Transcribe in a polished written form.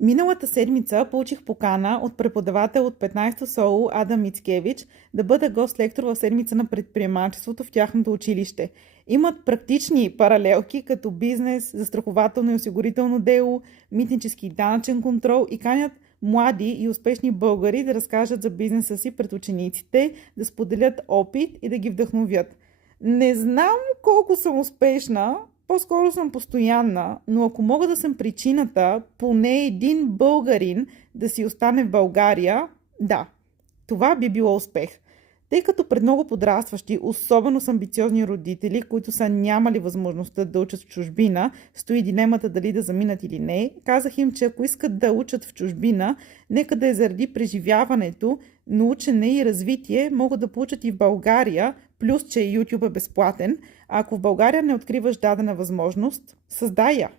Миналата седмица получих покана от преподавател от 15-то СОУ Адам Мицкевич да бъда гост-лектор в седмица на предприемачеството в тяхното училище. Имат практични паралелки като бизнес, застрахователно и осигурително дело, митнически и данъчен контрол и канят млади и успешни българи да разкажат за бизнеса си пред учениците, да споделят опит и да ги вдъхновят. Не знам колко съм успешна, по-скоро съм постоянна, но ако мога да съм причината поне един българин да си остане в България, да, това би било успех. Тъй като пред много подрастващи, особено с амбициозни родители, които са нямали възможността да учат в чужбина, стои дилемата дали да заминат или не, казах им, че ако искат да учат в чужбина, нека да е заради преживяването, научене и развитие, могат да получат и в България, плюс че YouTube е безплатен. А ако в България не откриваш дадена възможност, създай я.